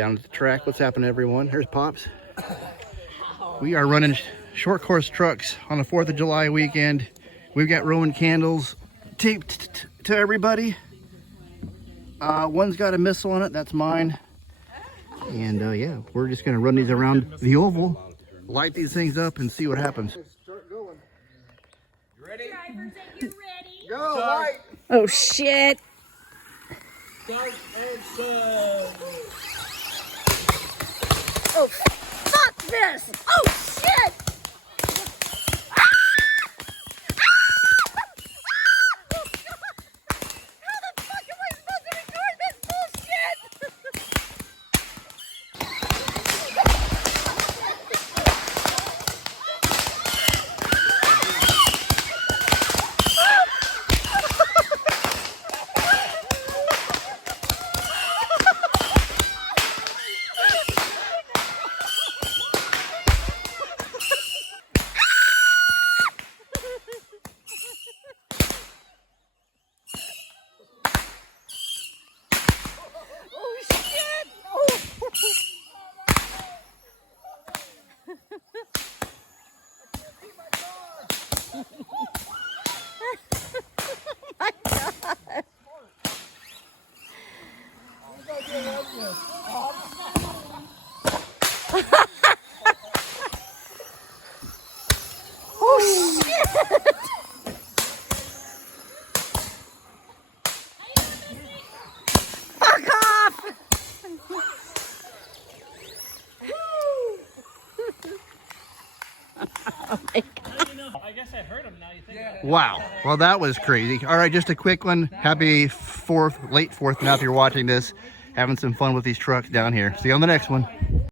down at the track. What's happening, everyone? Here's Pops. We are running short course trucks on the 4th of July weekend. We've got Roman candles taped to everybody. One's got a missile on it, that's mine. And yeah, we're just gonna run these around the oval, light these things up, and see what happens. Start going. You ready? Drivers, are you ready? Go, light. Oh shit! Start and send. Oh fuck this! Oh shit! I guess I heard him now. You think? Wow, well that was crazy. All right, just a quick one. Happy 4th, late 4th now if you're watching this. Having some fun with these trucks down here. See you on the next one.